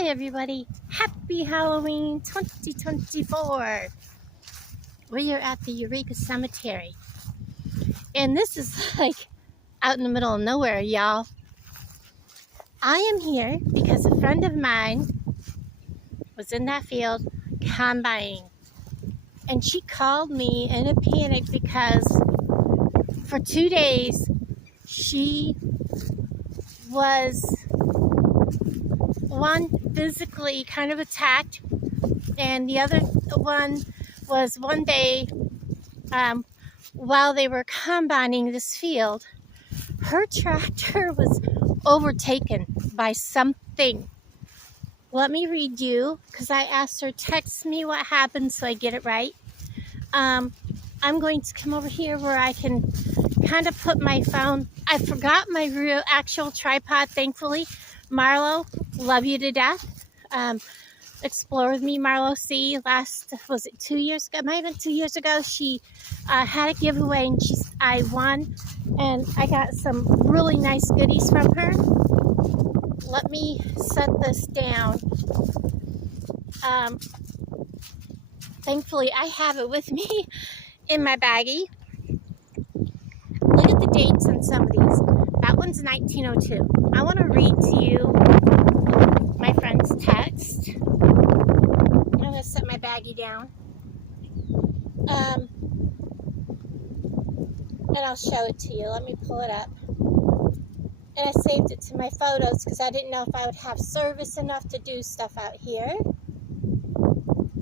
Hi everybody, happy Halloween 2024. We are at the Eureka Cemetery. And this is like out in the middle of nowhere, y'all. I am here because a friend of mine was in that field combining. And she called me in a panic because for 2 days she was one physically kind of attacked, and the other one was one day while they were combining this field, her tractor was overtaken by something. Let me read you, because I asked her, text me what happened so I get it right. I'm going to come over here where I can kind of put my phone. I forgot my real actual tripod, thankfully. Marlo, love you to death. Explore with me, Marlo C. Was it 2 years ago? Might have been 2 years ago. She had a giveaway and I won, and I got some really nice goodies from her. Let me set this down. Thankfully, I have it with me in my baggie. Look at the dates on some of these. That one's 1902. I want to read to you my friend's text. I'm going to set my baggie down. And I'll show it to you. Let me pull it up. And I saved it to my photos because I didn't know if I would have service enough to do stuff out here.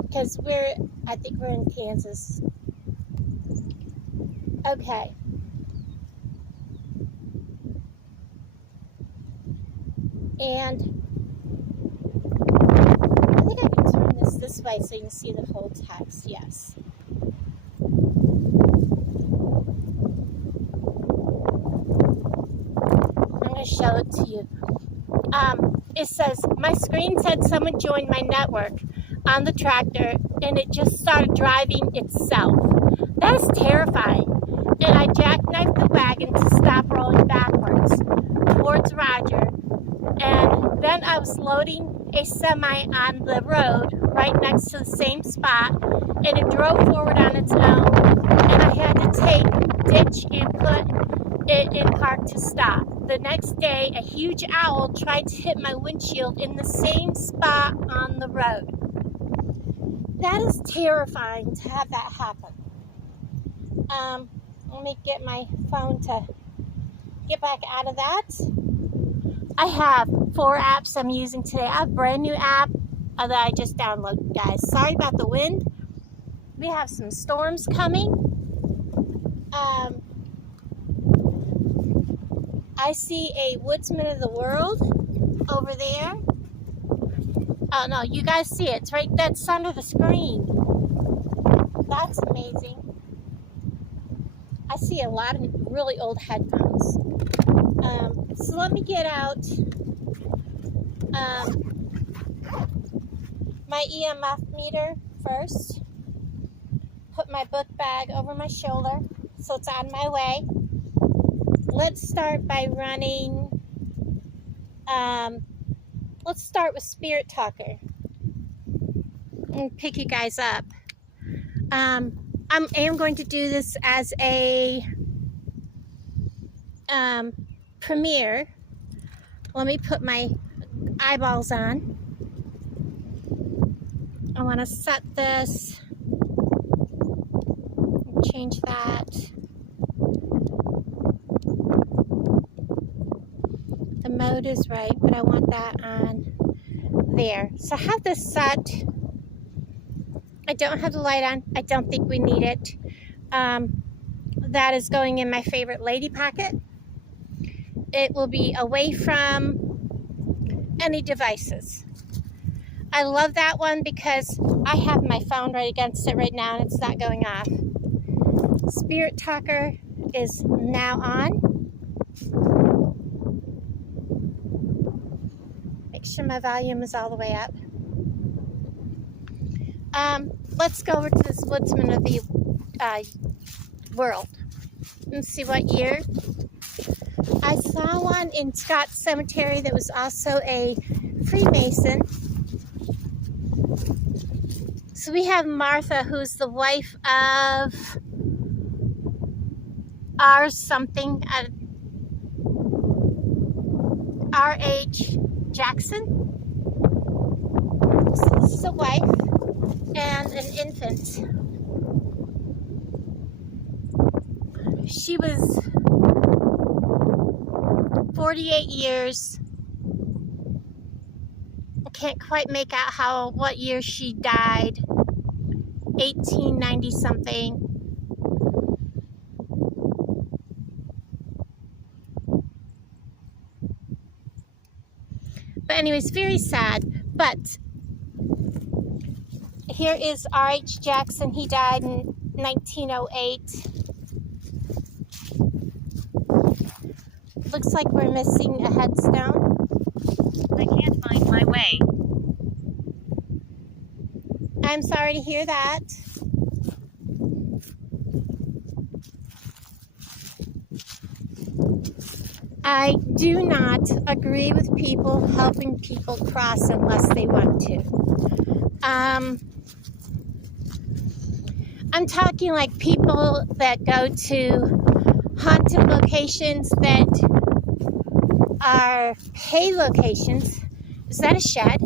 Because I think we're in Kansas. Okay. And I think I can turn this way so you can see the whole text. Yes. I'm going to show it to you. It says, my screen said someone joined my network on the tractor and it just started driving itself. That is terrifying. And I jackknifed the wagon to stop rolling backwards towards Roger. And then I was loading a semi on the road right next to the same spot, and it drove forward on its own, and I had to ditch and put it in park to stop. The next day, a huge owl tried to hit my windshield in the same spot on the road. That is terrifying to have that happen. Let me get my phone to get back out of that. I have 4 apps I'm using today. I have a brand new app that I just downloaded, guys. Sorry about the wind. We have some storms coming. I see a woodsman of the world over there. Oh no, you guys see it. It's right that's under the screen. That's amazing. I see a lot of really old headphones. So let me get out my EMF meter first. Put my book bag over my shoulder so it's on my way. Let's start by running. Let's start with Spirit Talker and pick you guys up. I am going to do this as a premiere. Let me put my eyeballs on. I want to set this, change that. The mode is right, but I want that on there. So I have this set. I don't have the light on. I don't think we need it. That is going in my favorite lady pocket. It will be away from any devices. I love that one because I have my phone right against it right now and it's not going off. Spirit Talker is now on. Make sure my volume is all the way up. Let's go over to this woodsman of the world and see what year. I saw one in Scott's Cemetery that was also a Freemason. So we have Martha, who's the wife of R something, R.H. Jackson. So this is a wife and an infant. She was 48 years. I can't quite make out what year she died. 1890 something. But anyways, very sad. But here is R.H. Jackson. He died in 1908. Looks like we're missing a headstone. I can't find my way. I'm sorry to hear that. I do not agree with people helping people cross unless they want to. I'm talking like people that go to haunted locations that are hay locations. Is that a shed?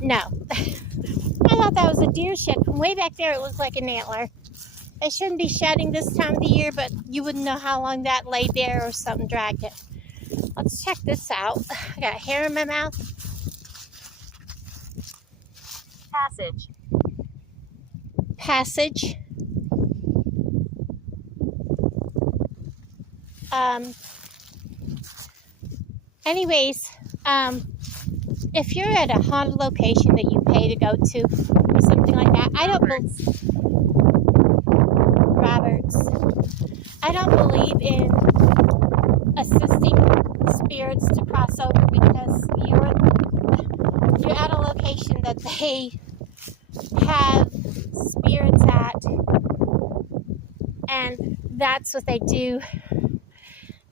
No. I thought that was a deer shed. From way back there, it looks like an antler. They shouldn't be shedding this time of the year, but you wouldn't know how long that laid there or something dragged it. Let's check this out. I got hair in my mouth. Passage. Passage. Anyways, if you're at a haunted location that you pay to go to, or something like that, I don't believe in assisting spirits to cross over because you're at a location that they have spirits at, and that's what they do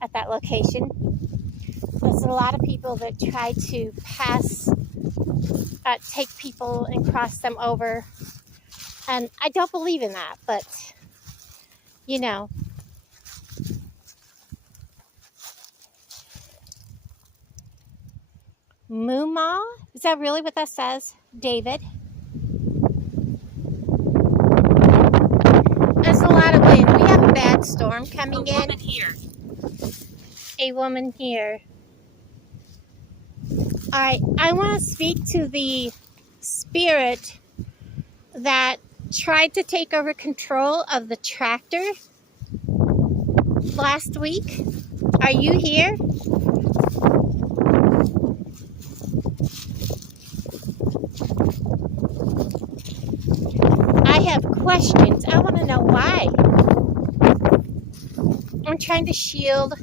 at that location. There's a lot of people that try to take people and cross them over, and I don't believe in that, but you know. Muma? Is that really what that says, David? There's a lot of wind. We have a bad storm coming in. A woman here. A woman here. Alright, I want to speak to the spirit that tried to take over control of the tractor last week. Are you here? I have questions. I want to know why. I'm trying to shield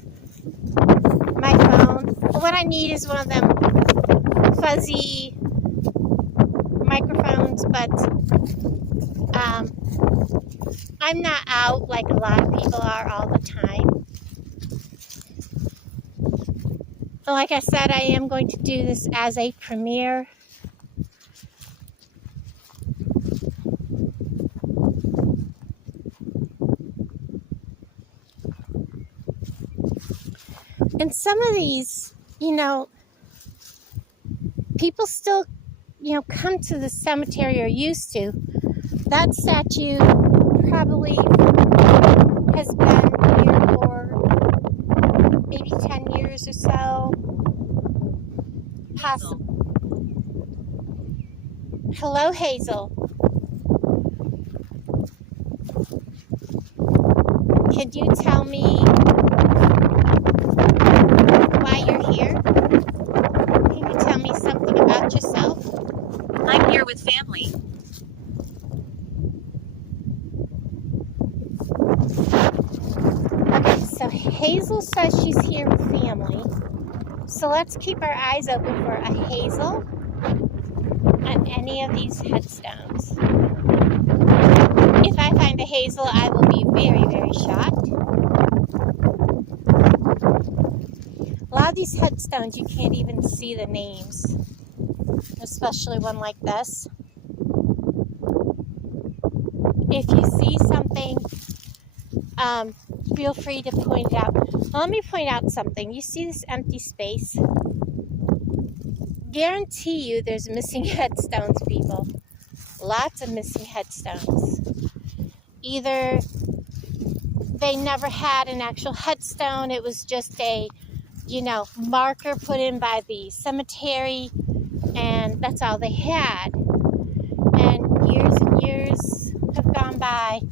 my phone. What I need is one of them fuzzy microphones, but I'm not out like a lot of people are all the time. Like I said, I am going to do this as a premiere. And some of these, people still, come to the cemetery or used to. That statue probably has been here for maybe 10 years or so. Possible. Hello, Hazel. Can you tell me why you're here? Can you tell me something about yourself? I'm here with family. Okay, so Hazel says she's here with family. So let's keep our eyes open for a Hazel on any of these headstones. If I find a Hazel, I will be very, very shocked. A lot of these headstones, you can't even see the names. especially one like this. If you see something, feel free to point it out. Now, let me point out something. You see this empty space? Guarantee you there's missing headstones, people. Lots of missing headstones. Either they never had an actual headstone, it was just a, marker put in by the cemetery, and that's all they had. And years have gone by,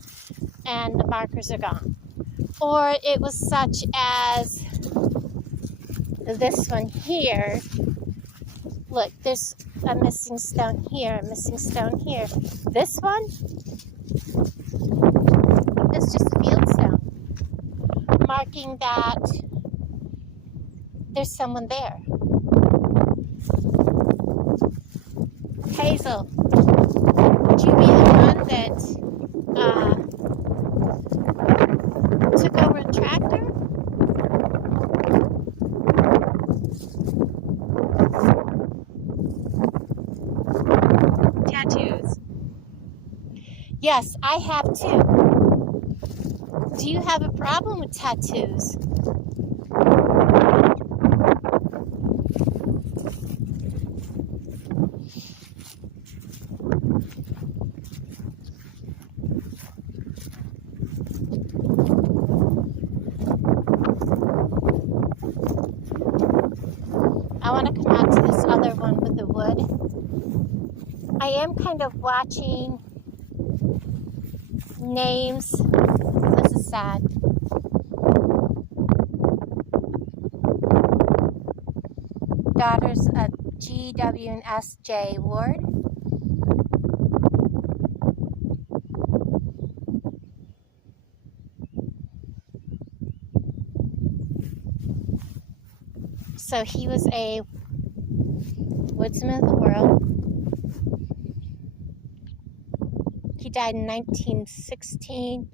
and the markers are gone. Or it was such as this one here. Look, there's a missing stone here, a missing stone here. This one is just a field stone, marking that there's someone there. Hazel, would you be the one that took over a tractor? Tattoos. Yes, I have too. Do you have a problem with tattoos? I want to come out to this other one with the wood. I am kind of watching names. This is sad. Daughters of G, W, and S, J Ward. So he was a woodsman of the world. He died in 1916.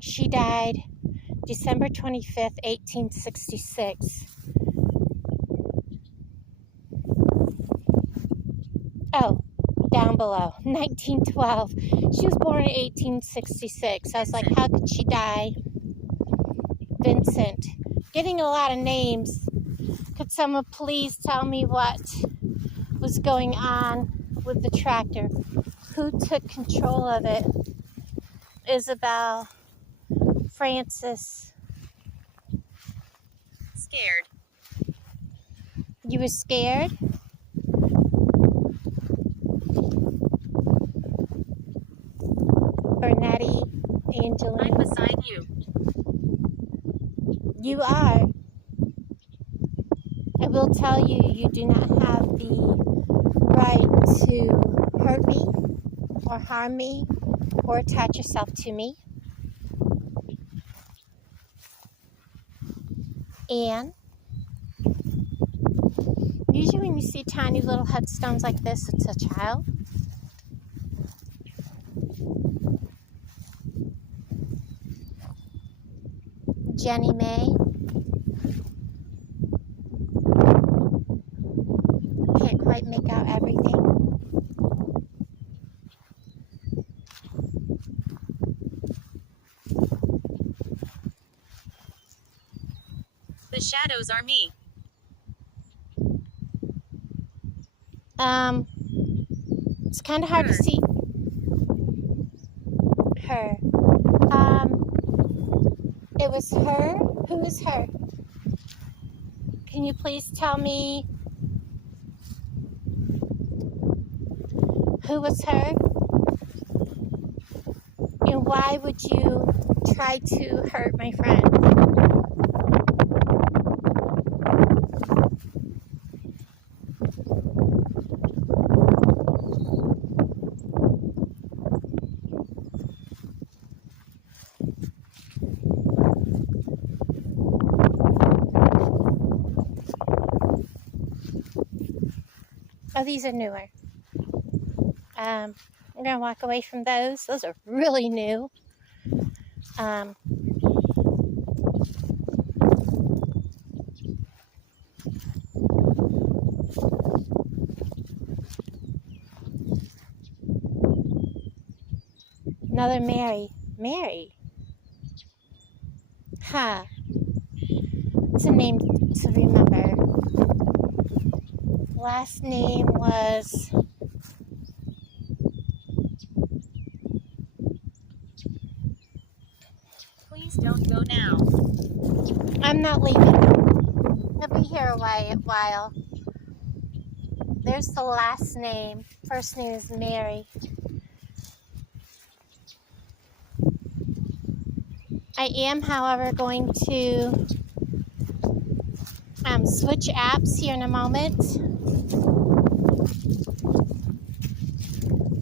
She died December 25th, 1866. Oh, down below, 1912. She was born in 1866. I was like, how could she die? Vincent. Getting a lot of names. Could someone please tell me what was going on with the tractor? Who took control of it? Isabel, Francis. Scared. You were scared? Bernetti, Angelina. I'm beside you. You are. I will tell you, you do not have the right to hurt me or harm me or attach yourself to me. And usually when you see tiny little headstones like this, it's a child. Jenny May. Can't quite make out everything. The shadows are me. It's kind of hard to see her. It was her. Who is her? Can you please tell me who was her? And why would you try to hurt my friend? Oh, these are newer. I'm going to walk away from those. Those are really new. Another Mary. Mary? Huh. It's a name to remember. Last name was... Please don't go now. I'm not leaving. I'll be here a while. There's the last name. First name is Mary. I am, however, going to switch apps here in a moment.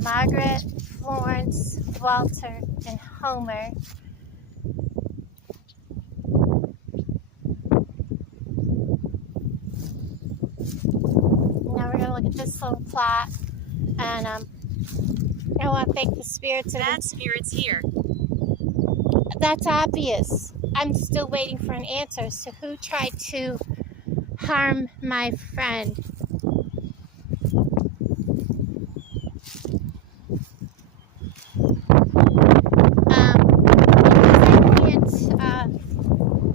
Margaret, Florence, Walter, and Homer. Now we're going to look at this little plot, and I want to thank the spirits. Bad spirits here. That's obvious. I'm still waiting for an answer as to who tried to harm my friend.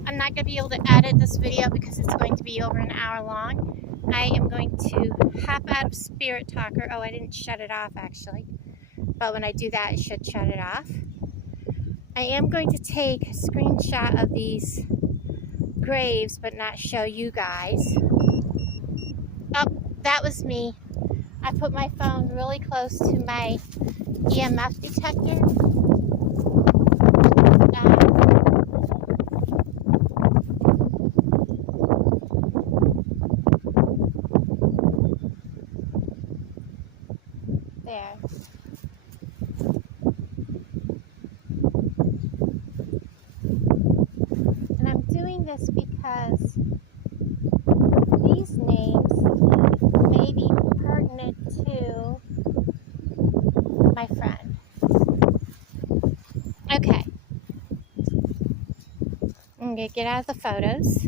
I'm not going to be able to edit this video because it's going to be over an hour long. I am going to hop out of Spirit Talker. Oh, I didn't shut it off actually. But when I do that, it should shut it off. I am going to take a screenshot of these graves, but not show you guys. Oh, that was me. I put my phone really close to my EMF detector. There. And I'm doing this because these names may be pertinent to my friend. Okay. I'm going to get out of the photos.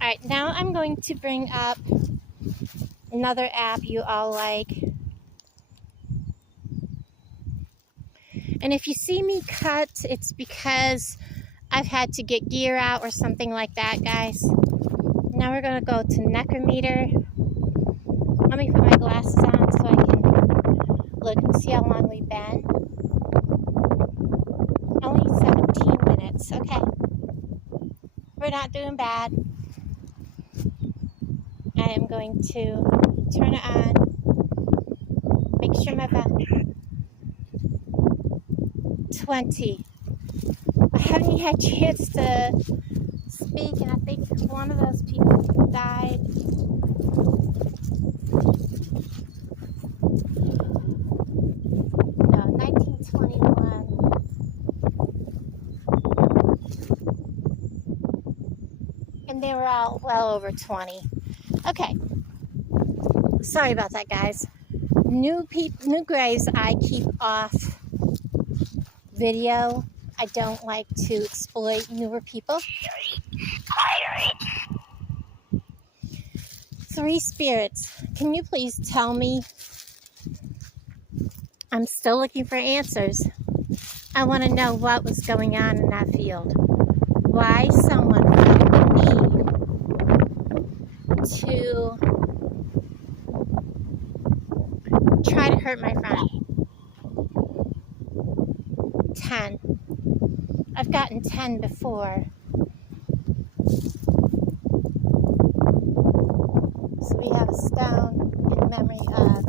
Alright, now I'm going to bring up another app you all like. And if you see me cut, it's because I've had to get gear out or something like that, guys. Now we're going to go to Necrometer. Let me put my glasses on so I can look and see how long we've been. Only 17 minutes. Okay. We're not doing bad. I am going to turn it on. Make sure my 20. I haven't even had a chance to speak, and I think one of those people died. No, 1921. And they were all well over 20. Okay. Sorry about that, guys. New graves I keep off video. I don't like to exploit newer people. 3 spirits. Can you please tell me? I'm still looking for answers. I want to know what was going on in that field. Why someone felt the need to try to hurt my friend. 10. I've gotten 10 before. So we have a stone in memory of.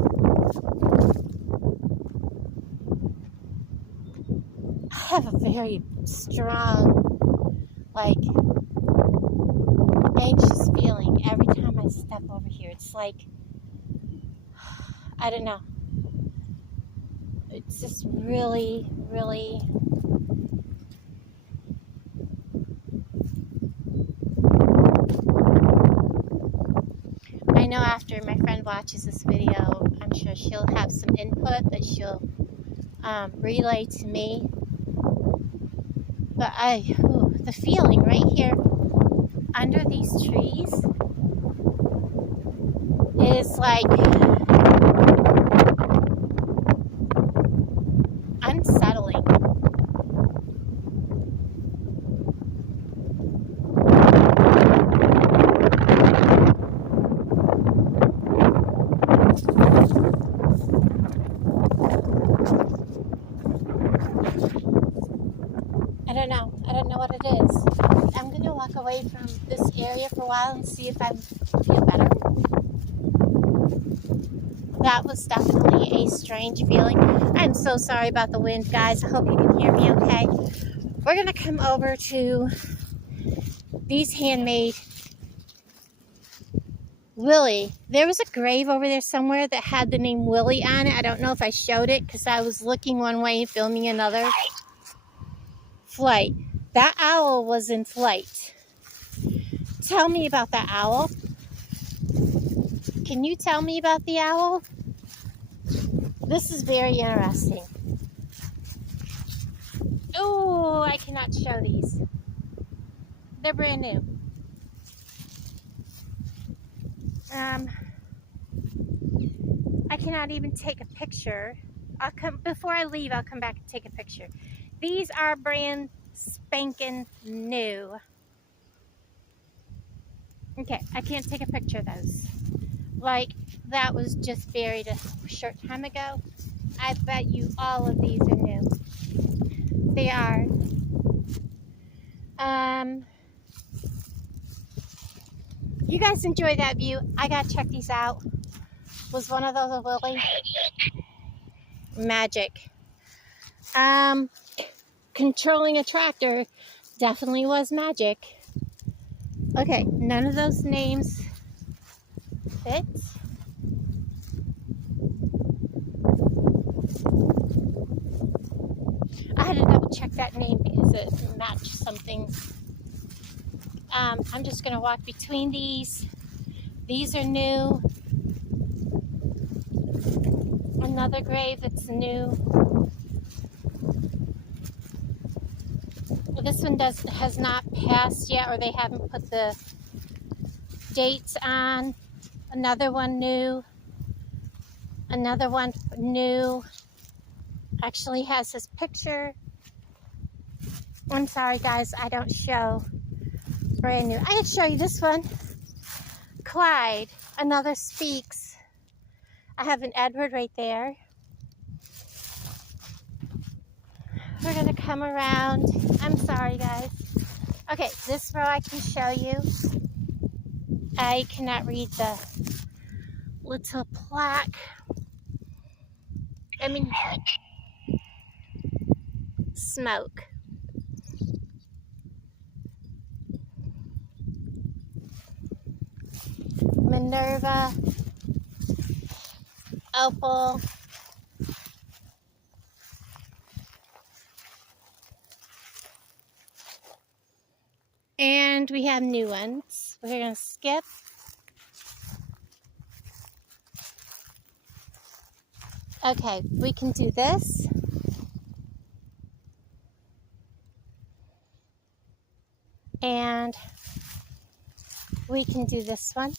I have a very strong, anxious feeling every time I step over here. It's like, I don't know. It's just really, really. I know after my friend watches this video, I'm sure she'll have some input that she'll relay to me. But the feeling right here under these trees is like this area for a while and see if I feel better. That was definitely a strange feeling. I'm so sorry about the wind, guys. I hope you can hear me okay. We're going to come over to these handmade Willie. There was a grave over there somewhere that had the name Willie on it. I don't know if I showed it because I was looking one way and filming another. Flight. That owl was in flight. Tell me about that owl. Can you tell me about the owl? This is very interesting. Oh, I cannot show these. They're brand new. I cannot even take a picture. Before I leave, I'll come back and take a picture. These are brand spanking new. Okay, I can't take a picture of those. Like, that was just buried a short time ago. I bet you all of these are new. They are. You guys enjoy that view. I gotta check these out. Was one of those a Willie? Magic. Controlling a tractor definitely was magic. Okay, none of those names fit. I had to double check that name because it matched something. I'm just going to walk between these. These are new. Another grave that's new. This one has not passed yet, or they haven't put the dates on. Another one new. Another one new. Actually has his picture. I'm sorry, guys, I don't show brand new. I can show you this one. Clyde, another speaks. I have an Edward right there. We're gonna come around. I'm sorry, guys. Okay, this row I can show you. I cannot read the little plaque. I mean, smoke. Minerva, Opal, and we have new ones. We're going to skip. Okay, we can do this. And we can do this one.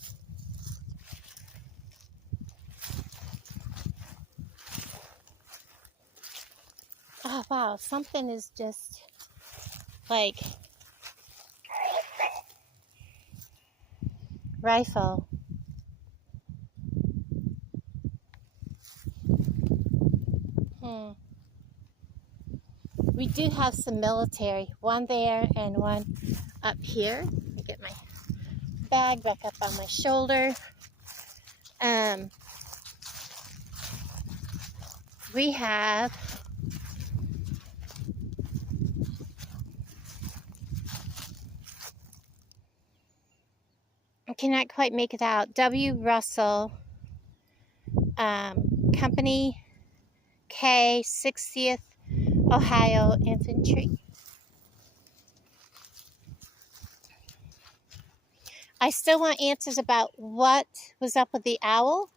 Oh, wow, something is just like rifle. We do have some military, one there and one up here. Let me get my bag back up on my shoulder. We have I cannot quite make it out. W. Russell, Company K, 60th Ohio Infantry. I still want answers about what was up with the owl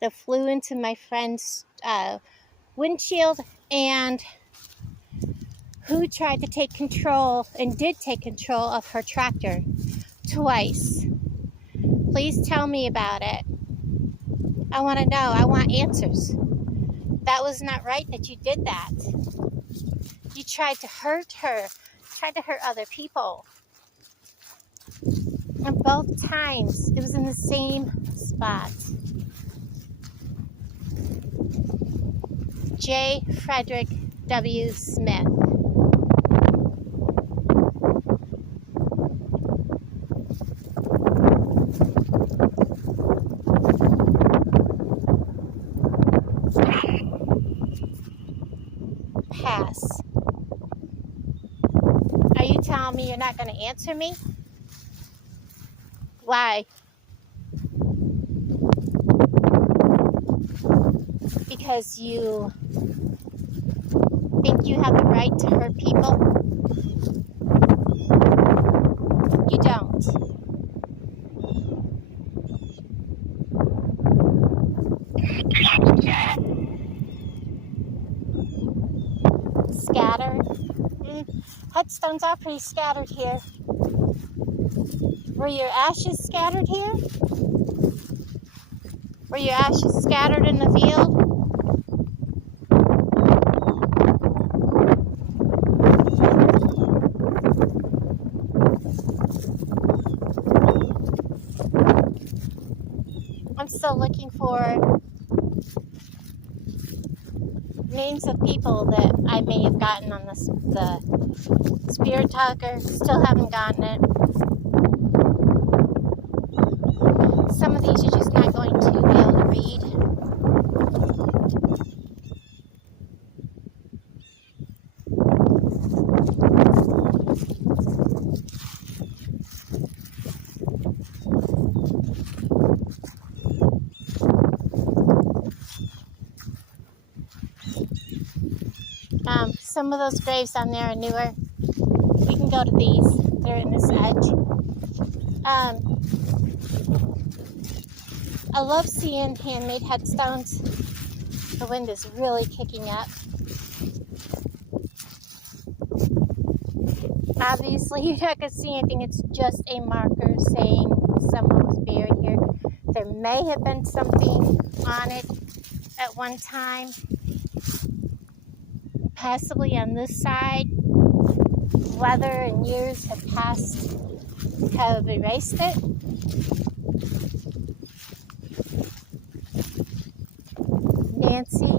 that flew into my friend's windshield, and who tried to take control and did take control of her tractor twice. Please tell me about it. I want to know. I want answers. That was not right that you did that. You tried to hurt her. Tried to hurt other people. And both times, it was in the same spot. J. Frederick W. Smith. pass. Are you telling me you're not going to answer me? Why? Because you think you have the right to hurt people? You don't. Scattered? Headstones are pretty scattered here. Were your ashes scattered here? Were your ashes scattered in the field? I'm still looking for names of people that I may have gotten on the Spirit Talker. Still haven't gotten it. Some of these you're just not going to be able to read. Some of those graves on there are newer. We can go to these. They're in this edge. I love seeing handmade headstones. The wind is really kicking up. Obviously, you're not going to see anything. It's just a marker saying someone was buried here. There may have been something on it at one time. Possibly on this side. Weather and years have passed, have erased it. Nancy.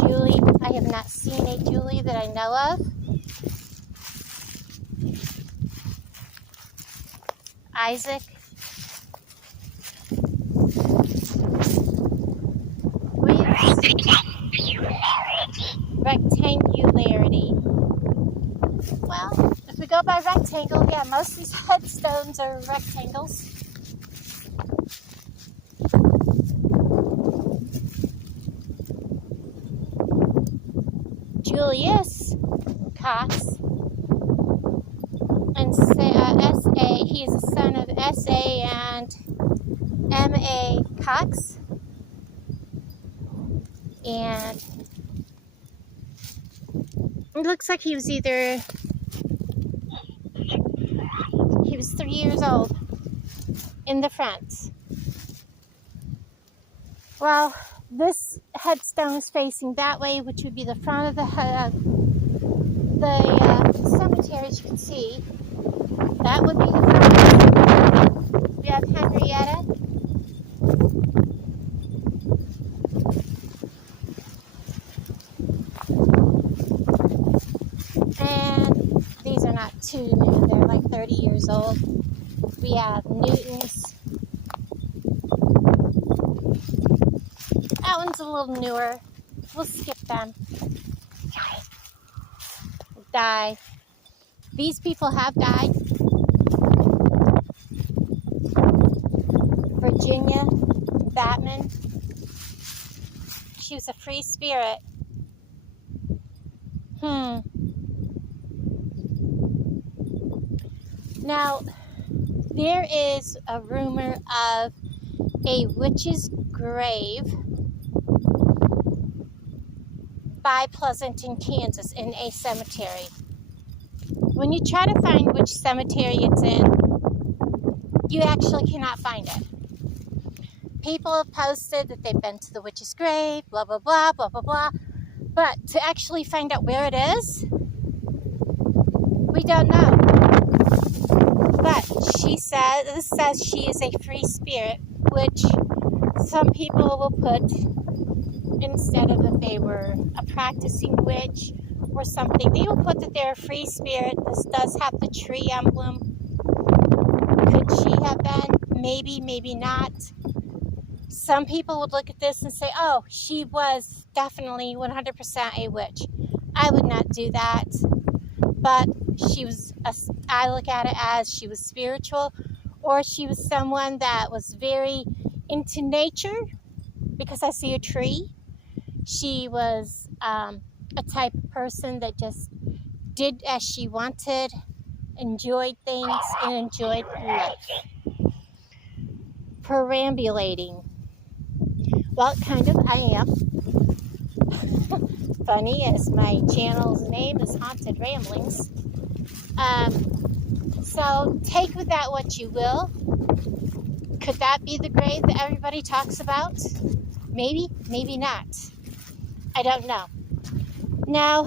Julie. I have not seen a Julie that I know of. Isaac. Rectangularity. Well, if we go by rectangle, yeah, most of these headstones are rectangles. Julius Cox and S.A. He is the son of S.A. and M.A. Cox. And it looks like he was 3 years old in the front. Well, this headstone is facing that way, which would be the front of the cemetery, as you can see. That would be the front. We have Henrietta. And these are not too new, they're like 30 years old. We have Newton's. That one's a little newer. We'll skip them. Die. These people have died. Virginia Batman. She was a free spirit. Now, there is a rumor of a witch's grave by Pleasanton, Kansas, in a cemetery. When you try to find which cemetery it's in, you actually cannot find it. People have posted that they've been to the witch's grave, blah, blah, blah, blah, blah, blah. But to actually find out where it is, we don't know. But this says she is a free spirit, which some people will put instead of if they were a practicing witch or something. They will put that they're a free spirit. This does have the tree emblem. Could she have been? Maybe, maybe not. Some people would look at this and say, oh, she was definitely 100% a witch. I would not do that. But I look at it as she was spiritual, or she was someone that was very into nature, because I see a tree. She was a type of person that just did as she wanted, enjoyed things, and enjoyed life. Perambulating. Well, kind of, I am. Funny, as my channel's name is Haunted Ramblings. So take with that what you will. Could that be the grave that everybody talks about? Maybe, maybe not. I don't know. Now,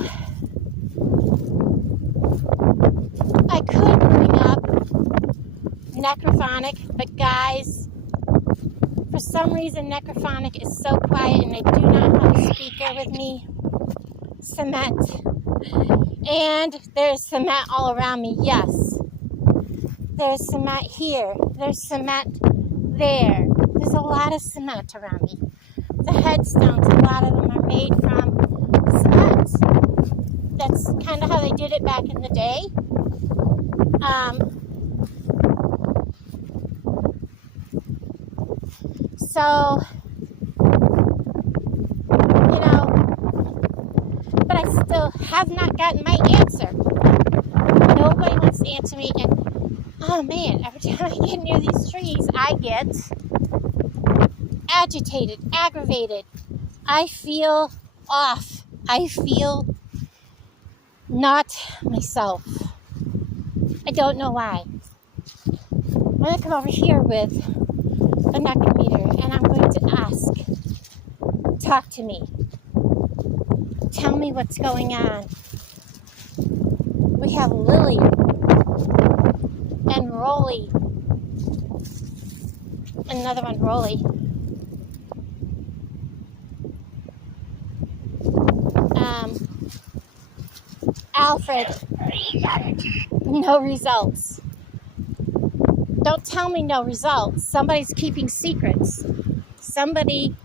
I could bring up necrophonic, but guys, for some reason necrophonic is so quiet and I do not have a speaker with me. Cement. And there's cement all around me, yes. There's cement here. There's cement there. There's a lot of cement around me. The headstones, a lot of them are made from cement. That's kind of how they did it back in the day. So, you know, but I still have not gotten my answer. Nobody wants to answer me, and oh man, every time I get near these trees, I get agitated, aggravated. I feel off. I feel not myself. I don't know why. I'm going to come over here with a necrometer, and I'm going to ask, talk to me. Tell me what's going on. We have Lily and Rolly. Another one, Rolly. Alfred. No results. Don't tell me no results. Somebody's keeping secrets. Somebody,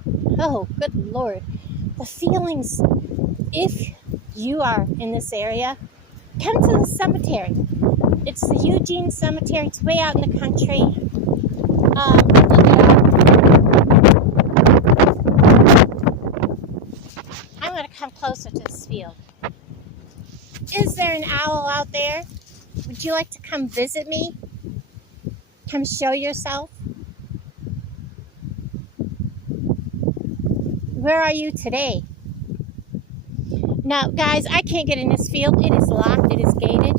oh, good Lord. The feelings, if you are in this area, come to the cemetery. It's the Eugene Cemetery. It's way out in the country. Look it up. I'm going to come closer to this field. Is there an owl out there? Would you like to come visit me? Come show yourself? Where are you today? Now, guys, I can't get in this field. It is locked. It is gated.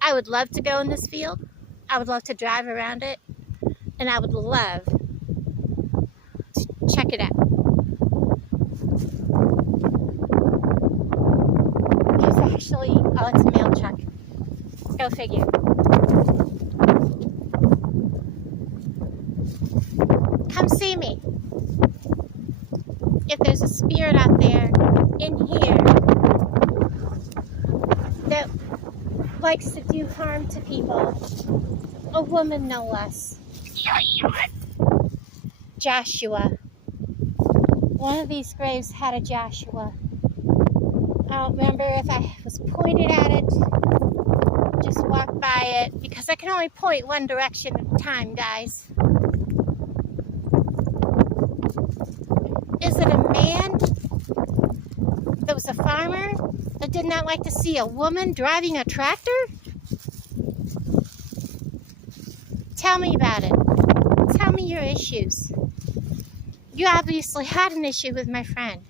I would love to go in this field. I would love to drive around it. And I would love to check it out. There's actually, oh, it's a mail truck. Go figure. Come see me. If there's a spirit out there in here that likes to do harm to people, a woman no less. Joshua. One of these graves had a Joshua. I don't remember if I was pointed at it, just walked by it, because I can only point one direction at a time, guys. Is it a man that was a farmer that did not like to see a woman driving a tractor? Tell me about it. Tell me your issues. You obviously had an issue with my friend.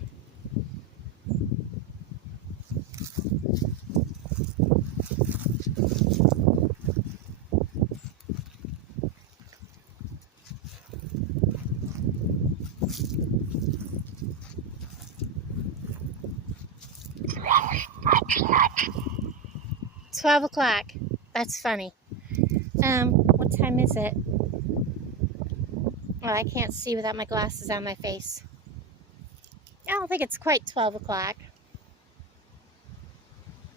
$12 o'clock. That's funny. What time is it? Oh, I can't see without my glasses on my face. I don't think it's quite 12 o'clock.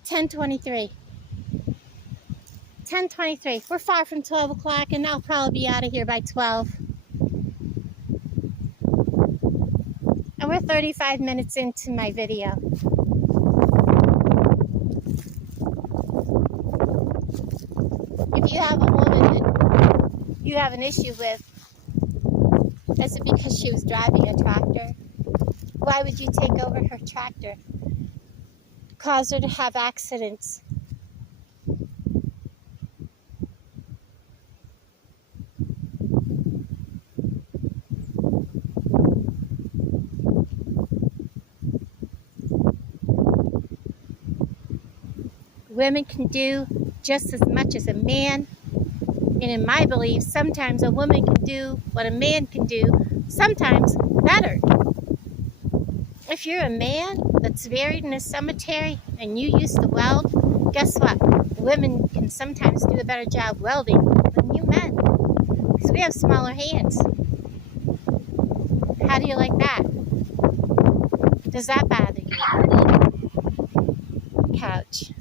10:23. 10:23. We're far from 12 o'clock, and I'll probably be out of here by 12. And we're 35 minutes into my video. If you have a woman that you have an issue with, is it because she was driving a tractor? Why would you take over her tractor? Cause her to have accidents? Women can do just as much as a man. And in my belief, sometimes a woman can do what a man can do, sometimes better. If you're a man that's buried in a cemetery and you used to weld, guess what? Women can sometimes do a better job welding than you men, because we have smaller hands. How do you like that? Does that bother you? Couch.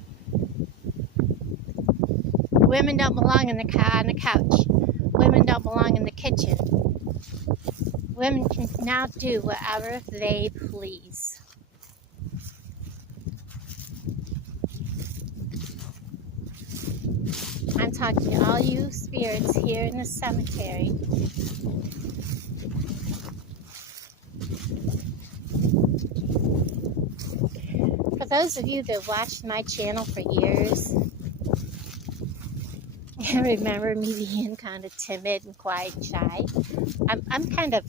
Women don't belong on the couch. Women don't belong in the kitchen. Women can now do whatever they please. I'm talking to all you spirits here in the cemetery. For those of you that watched my channel for years, I remember me being kind of timid and quiet and shy. I'm kind of,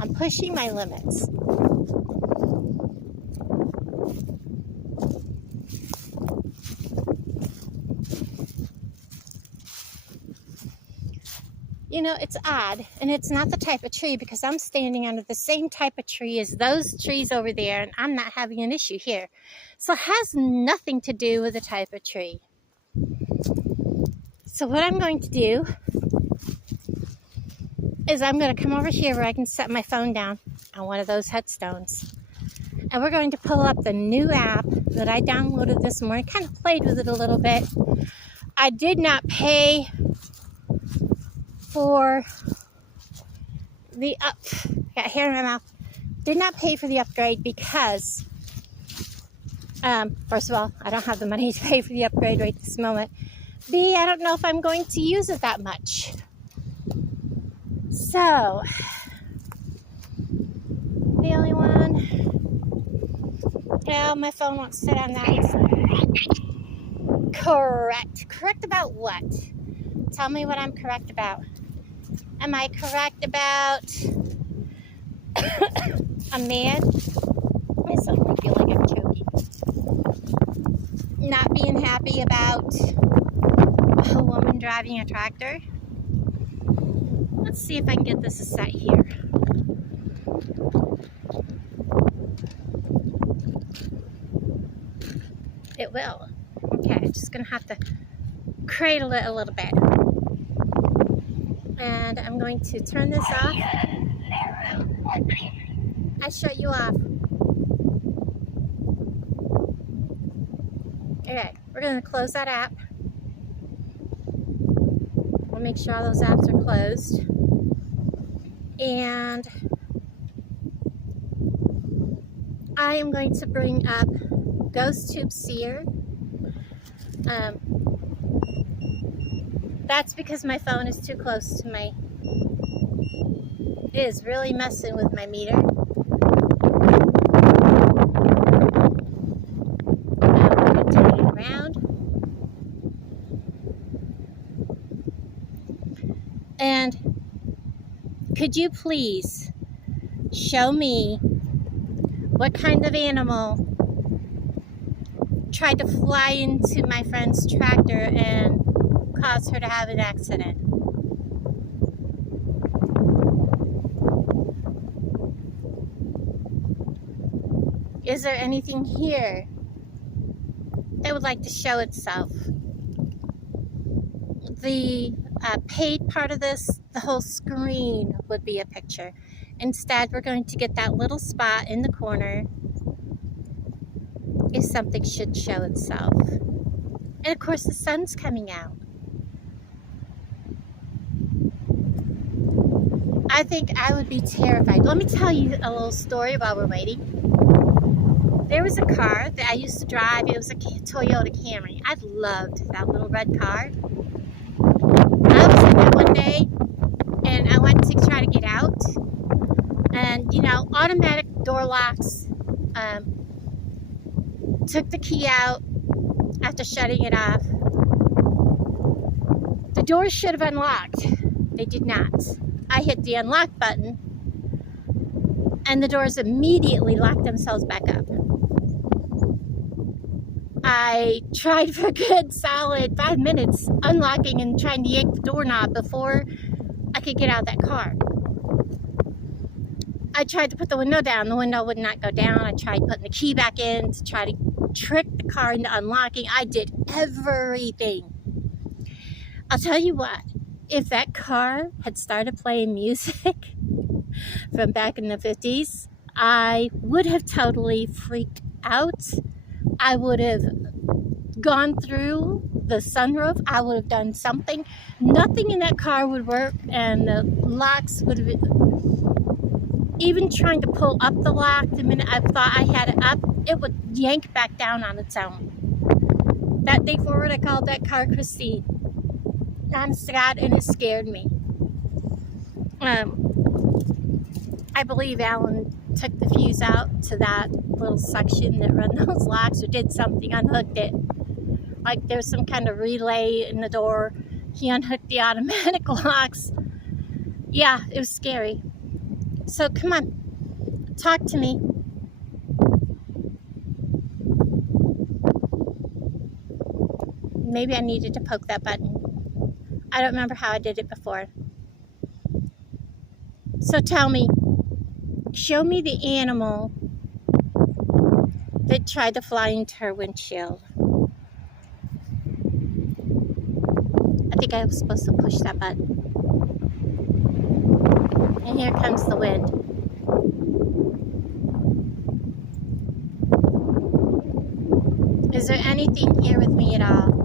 I'm pushing my limits. It's odd, and it's not the type of tree, because I'm standing under the same type of tree as those trees over there, and I'm not having an issue here. So it has nothing to do with the type of tree. So what I'm going to do is I'm going to come over here where I can set my phone down on one of those headstones. And we're going to pull up the new app that I downloaded this morning. Kind of played with it a little bit. I did not pay for the got hair in my mouth. Did not pay for the upgrade because, first of all, I don't have the money to pay for the upgrade right this moment. B, I don't know if I'm going to use it that much. So, the only one. Well, my phone won't sit on that. Correct. Correct about what? Tell me what I'm correct about. Am I correct about a man? I suddenly feel like I'm choking. Not being happy about a woman driving a tractor? Let's see if I can get this set here. It will. Okay, I'm just going to have to cradle it a little bit. And I'm going to turn this off. I shut you off. Okay, we're going to close that app. We'll make sure all those apps are closed. And I am going to bring up Ghost Tube Seer. That's because my phone is too close to my... It is really messing with my meter. I'm going to turn it around. And could you please show me what kind of animal tried to fly into my friend's tractor and cause her to have an accident? Is there anything here that would like to show itself? The paid part of this, the whole screen would be a picture. Instead, we're going to get that little spot in the corner if something should show itself. And of course the sun's coming out. I think I would be terrified. Let me tell you a little story while we're waiting. There was a car that I used to drive. It was a Toyota Camry. I loved that little red car. I was in it one day and I went to try to get out. And, you know, automatic door locks. Took the key out after shutting it off. The doors should have unlocked. They did not. I hit the unlock button and the doors immediately locked themselves back up. I tried for a good solid 5 minutes unlocking and trying to yank the doorknob before I could get out of that car. I tried to put the window down. The window would not go down. I tried putting the key back in to try to trick the car into unlocking. I did everything. I'll tell you what, if that car had started playing music from back in the 50s, I would have totally freaked out. I would have gone through the sunroof. I would have done something. Nothing in that car would work, and the locks would have... Even trying to pull up the lock, the minute I thought I had it up, it would yank back down on its own. That day forward, I called that car Christine. Honest to God, and it scared me. I believe Alan took the fuse out to that little suction that run those locks, or did something, unhooked it. Like there's some kind of relay in the door. He unhooked the automatic locks. Yeah, it was scary. So come on, talk to me. Maybe I needed to poke that button. I don't remember how I did it before. So tell me, show me the animal that tried to fly into her windshield. I think I was supposed to push that button. And here comes the wind. Is there anything here with me at all?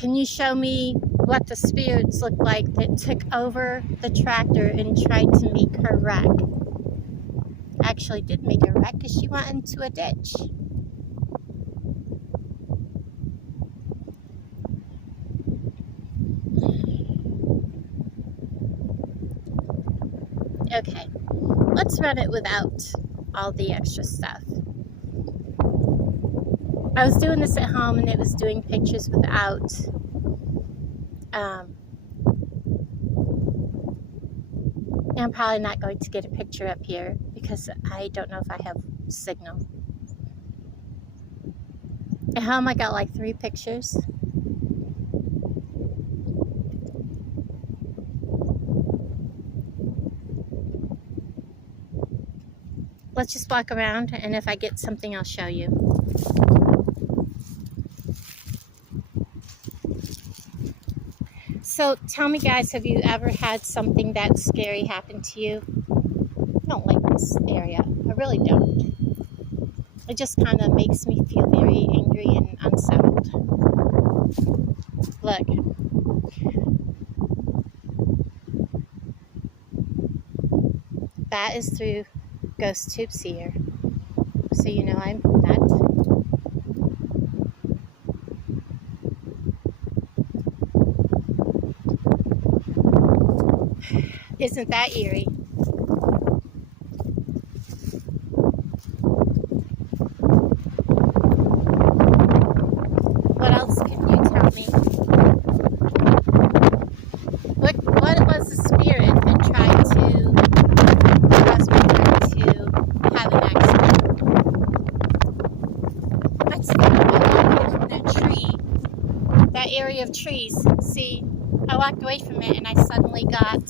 Can you show me what the spirits look like that took over the tractor and tried to make her wreck? Actually did make her wreck because she went into a ditch. Okay, let's run it without all the extra stuff. I was doing this at home and it was doing pictures without I'm probably not going to get a picture up here because I don't know if I have signal. At home I got like 3 pictures. Let's just walk around, and if I get something I'll show you. So tell me guys, have you ever had something that scary happen to you? I don't like this area. I really don't. It just kind of makes me feel very angry and unsettled. Look. That is through ghost tubes here. So you know I'm not. Isn't that eerie? What else can you tell me? What was the spirit that tried to cause me to have an accident? Let's think about that tree, that area of trees. See, I walked away from it and I suddenly got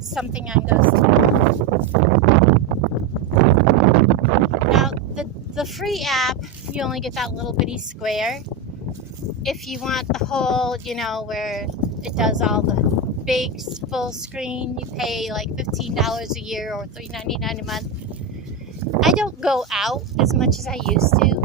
something on ghost tube. Now, the free app you only get that little bitty square. If you want the whole, where it does all the big full screen, you pay like $15 a year or $3.99 a month. I don't go out as much as I used to.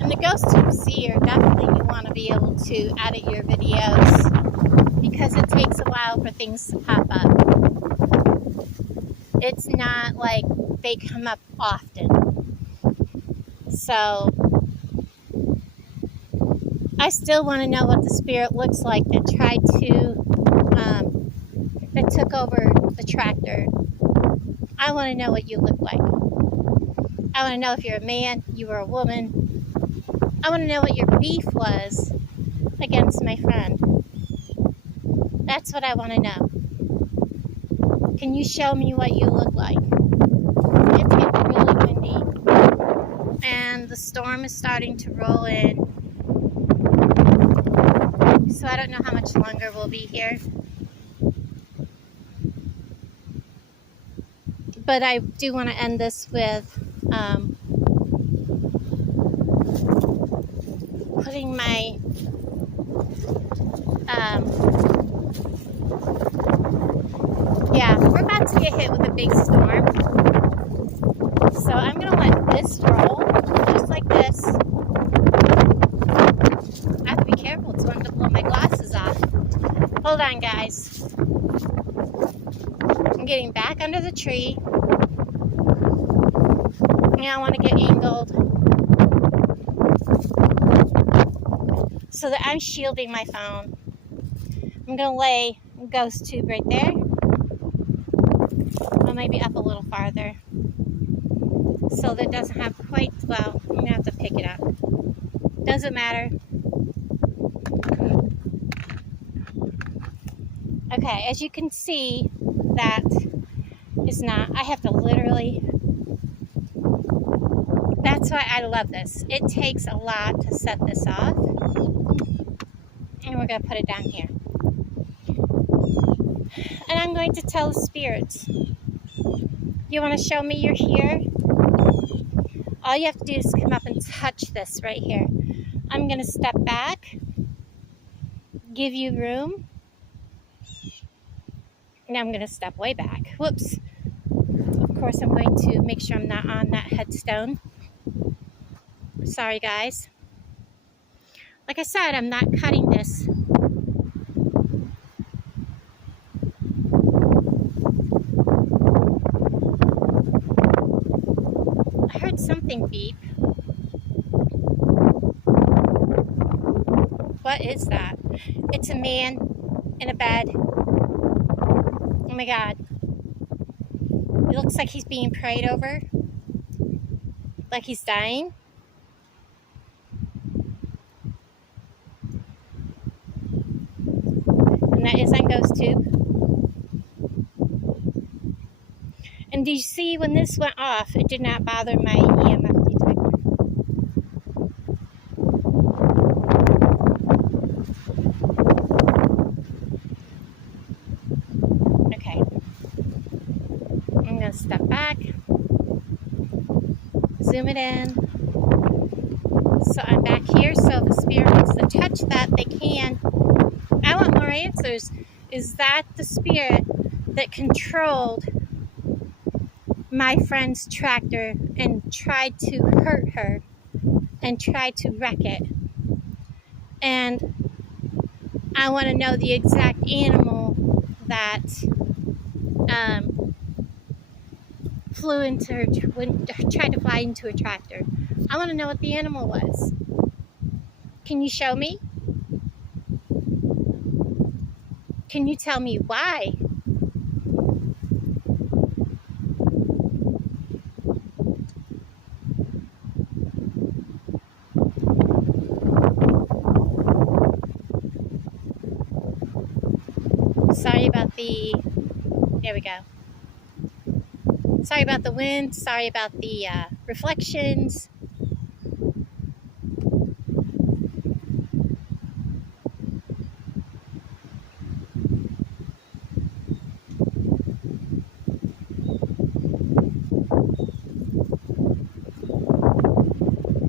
And the ghosts you see are definitely you want to be able to edit your videos because it takes a while for things to pop up. It's not like they come up often. So I still want to know what the spirit looks like that that took over the tractor. I want to know what you look like. I want to know if you're a man, you were a woman. I want to know what your beef was against my friend. That's what I want to know. Can you show me what you look like? It's getting really windy, and the storm is starting to roll in. So I don't know how much longer we'll be here. But I do want to end this with putting my we're about to get hit with a big storm. So I'm going to let this roll just like this. I have to be careful. It's going to blow my glasses off. Hold on, guys. I'm getting back under the tree. Now I want to get angled so that I'm shielding my phone. I'm going to lay a ghost tube right there. Or maybe up a little farther. So that it doesn't have quite, well, I'm going to have to pick it up. Doesn't matter. Okay, as you can see, that is not, I have to literally, that's why I love this. It takes a lot to set this off. And we're going to put it down here. And I'm going to tell the spirits, you want to show me you're here? All you have to do is come up and touch this right here. I'm going to step back, give you room. Now I'm going to step way back. Whoops. Of course, I'm going to make sure I'm not on that headstone. Sorry, guys. Like I said, I'm not cutting this. I heard something beep. What is that? It's a man in a bed. Oh my God. It looks like he's being prayed over. Like he's dying. And that is on Ghost Tube. And do you see when this went off, it did not bother my EMF detector. Okay. I'm going to step back. Zoom it in. So I'm back here, so the spirit wants to touch that, they can. I want more answers. Is that the spirit that controlled my friend's tractor and tried to hurt her and tried to wreck it? And I want to know the exact animal that flew into her, tried to fly into her tractor. I want to know what the animal was. Can you show me? Can you tell me why? Sorry about the, there we go. Sorry about the wind. Sorry about the reflections.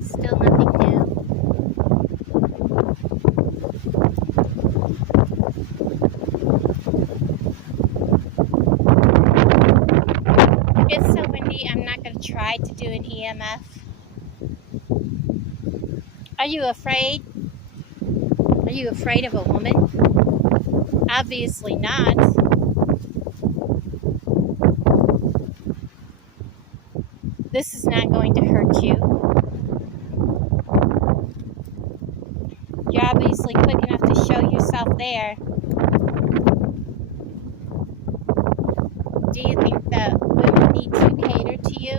Still nothing new. It's so windy, I'm not going to try to do an EMF. Are you afraid? Are you afraid of a woman? Obviously not. This is not going to hurt you. You're obviously quick enough to show yourself there. Do you think that women need to cater to you?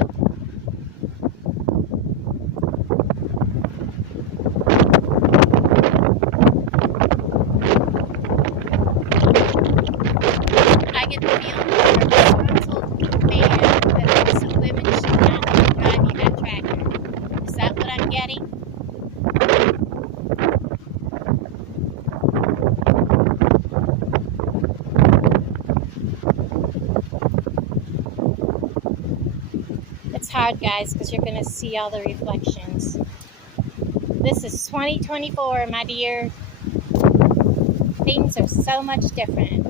I get the feeling that you're a disgruntled man that thinks that women should not be driving that tractor. Is that what I'm getting? It's hard, guys, because you're going to see all the reflections. This is 2024, my dear. Things are so much different.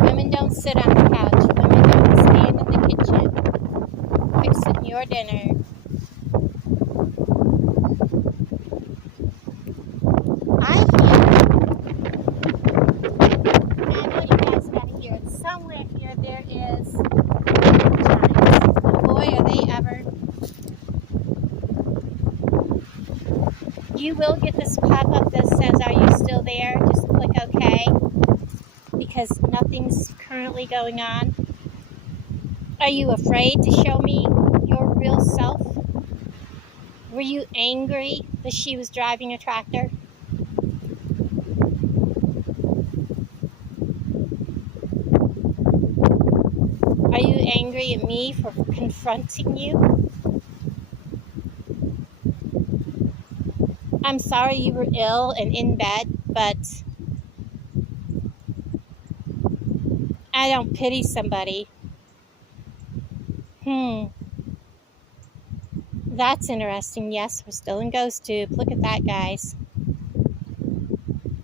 Women don't sit on the couch. Women don't stand in the kitchen fixing your dinner. I hear, and I know you guys gotta hear it. Somewhere here there is giants. Boy, are they ever. You will get this pop-up that says, "Are you still there?" Just click OK, because nothing's currently going on. Are you afraid to show me your real self? Were you angry that she was driving a tractor? Are you angry at me for confronting you? I'm sorry you were ill and in bed, but I don't pity somebody. That's interesting. Yes, we're still in GhostTube. Look at that, guys.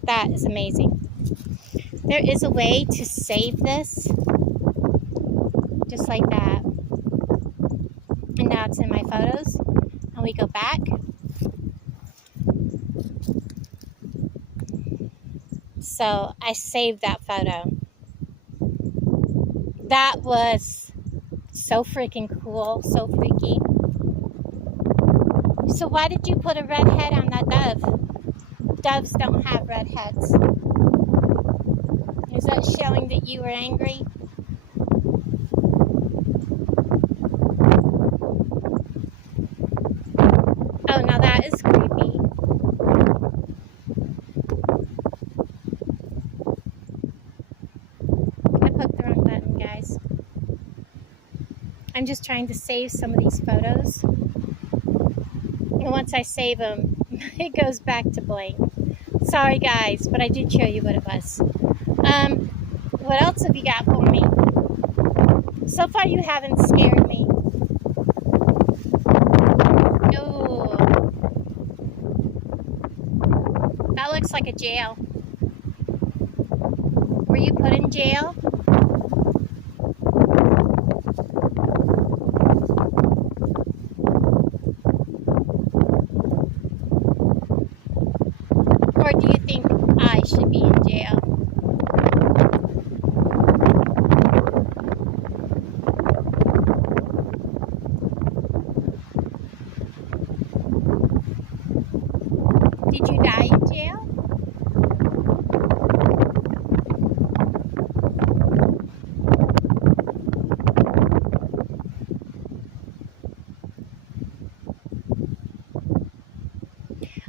That is amazing. There is a way to save this. Just like that. And now it's in my photos. And we go back. So I saved that photo. That was so freaking cool. So freaky. So why did you put a red head on that dove? Doves don't have red heads. Is that showing that you were angry? Oh, now that is creepy. I poked the wrong button, guys. I'm just trying to save some of these photos. And once I save them, it goes back to blank. Sorry, guys, but I did show you what it was. What else have you got for me? So far, you haven't scared me. Oh, that looks like a jail. Were you put in jail? Or do you think I should be in jail? Did you die in jail?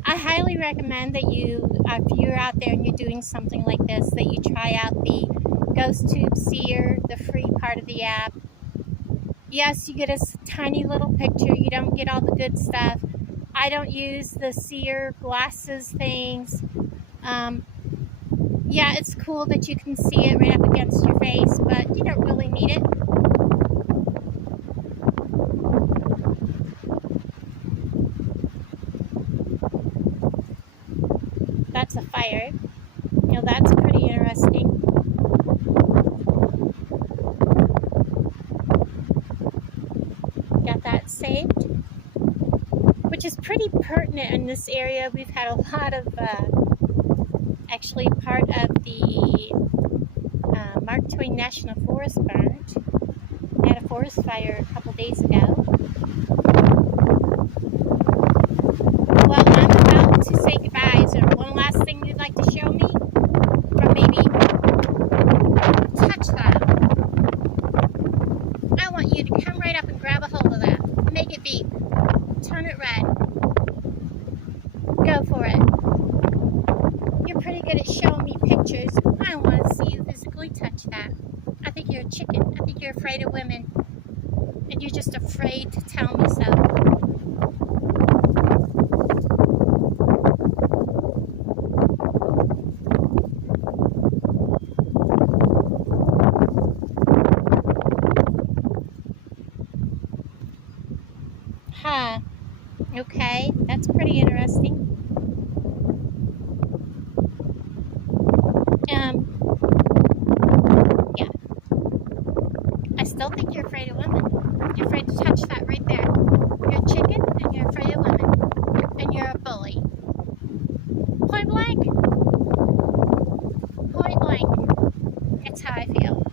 I highly recommend that you, if you're out there and you're doing something like this, that you try out the Ghost Tube Seer, the free part of the app. Yes, you get a tiny little picture. You don't get all the good stuff. I don't use the Seer glasses things. Yeah, it's cool that you can see it right up against your face, but you don't really need it. That's a fire. You know, that's pretty interesting. Got that saved, which is pretty pertinent in this area. We've had a lot of, actually part of the Mark Twain National Forest burned. We had a forest fire a couple days ago. Well, I'm about to say goodbye. Is there one last thing you'd like to show me? Or maybe touch that. I want you to come right up and grab a hold of that. Make it beep. Turn it red. Go for it. You're pretty good at showing me pictures. I want to see you physically touch that. I think you're a chicken. I think you're afraid of women. And you're just afraid to tell me so. Huh. Okay, that's pretty interesting. Yeah. I still think you're afraid of women. You're afraid to touch that right there. You're a chicken and you're afraid of women. And you're a bully. Point blank. Point blank. That's how I feel.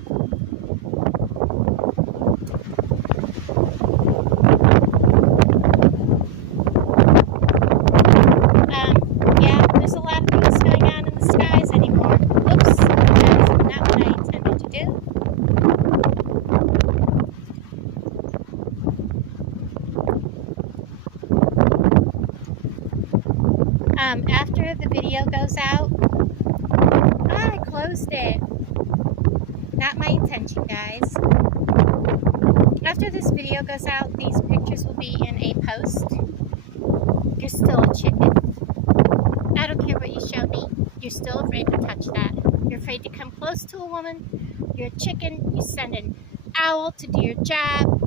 Yeah, there's a lot of things going on in the skies anymore. Oops, that is not what I intended to do. After the video goes out, I closed it. Not my intention, guys. After this video goes out, these pictures will be in a post. You're still a chicken. I don't care what you show me. You're still afraid to touch that. You're afraid to come close to a woman. You're a chicken. You send an owl to do your job.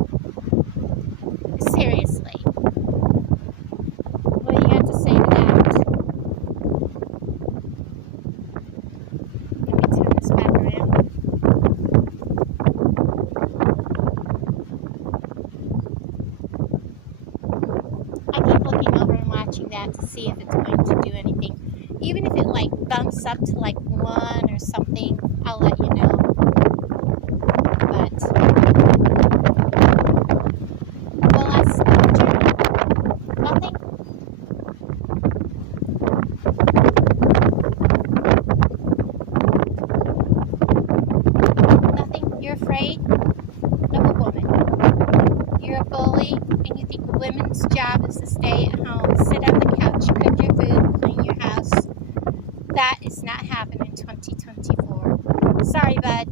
Seriously. What do you got to say to that? Let me turn this back around. I keep looking over and watching that to see if it's going to do anything. Even if it like bumps up to like 1 or something, I'll let you know. But the last journey, nothing. Nothing. You're afraid of a woman. You're a bully, and you think a woman's job is to stay at home, sit on the couch, cook your food, clean your house. That is not happening in 2024. Sorry, bud.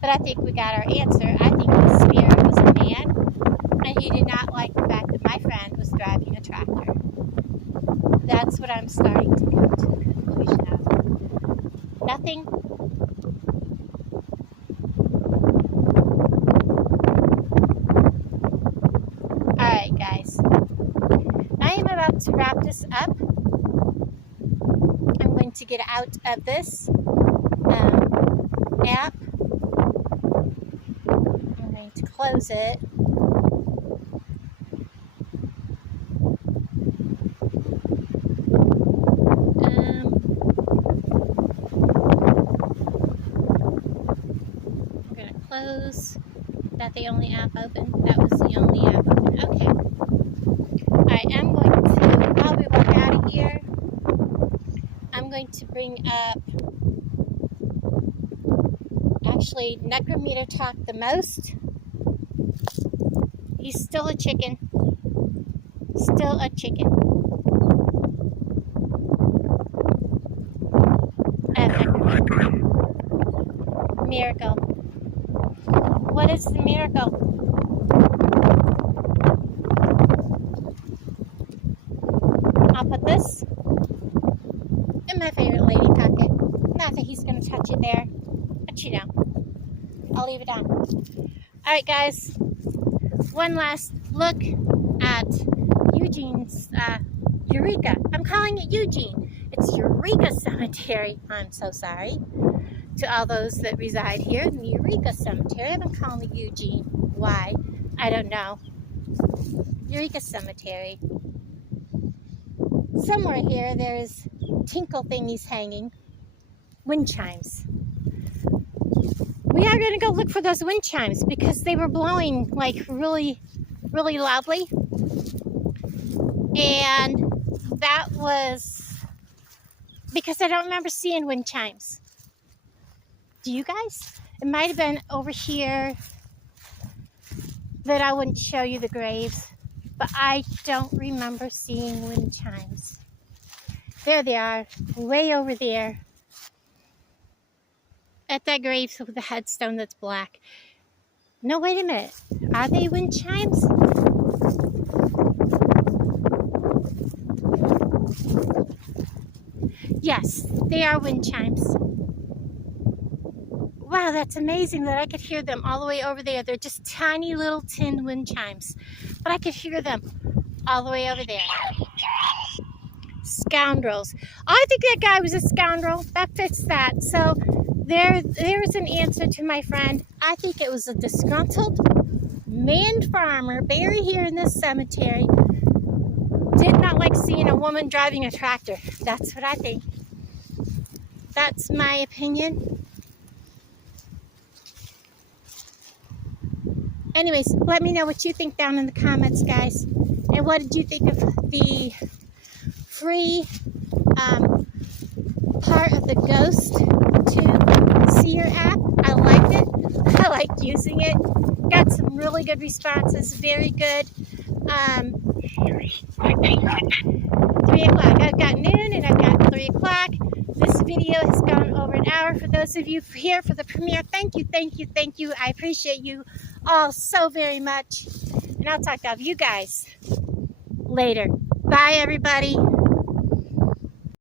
But I think we got our answer. I think the spirit was a man, and he did not like the fact that my friend was driving a tractor. That's what I'm starting to come to the conclusion of. Nothing. Alright, guys. I am about to wrap this up. I'm going to get out of this app. I'm going to close it. I'm going to close. Is that the only app open? That was the only app open. Okay. I am going to, while we walk out of here, I'm going to bring up, actually, Necrometer talked the most. He's still a chicken. Still a chicken. Necrometer. miracle? What is the miracle? I'll put this in my favorite lady pocket. Not that he's going to touch it there, but you know, I'll leave it on. Alright guys, one last look at Eugene's Eureka. I'm calling it Eugene. It's Eureka Cemetery. I'm so sorry to all those that reside here in the Eureka Cemetery. I've been calling it Eugene. Why? I don't know. Eureka Cemetery. Somewhere here there's tinkle thingies hanging. Wind chimes. We are going to go look for those wind chimes because they were blowing like really, really loudly. And that was because I don't remember seeing wind chimes. Do you guys? It might have been over here that I wouldn't show you the graves, but I don't remember seeing wind chimes. There they are, way over there at that grave with the headstone that's black. No, wait a minute. Are they wind chimes? Yes, they are wind chimes. Wow, that's amazing that I could hear them all the way over there. They're just tiny little tin wind chimes, but I could hear them all the way over there. Scoundrels. I think that guy was a scoundrel. That fits that. So there's an answer to my friend. I think it was a disgruntled man farmer buried here in this cemetery. Did not like seeing a woman driving a tractor. That's what I think. That's my opinion. Anyways, let me know what you think down in the comments, guys. And what did you think of the free part of the Ghost to Seer app? I liked it. I liked using it. Got some really good responses. Very good. 3 o'clock. I've got noon and I've got 3 o'clock. This video has gone over an hour. For those of you here for the premiere, thank you, thank you, thank you. I appreciate you all so very much. And I'll talk to you guys later. Bye, everybody.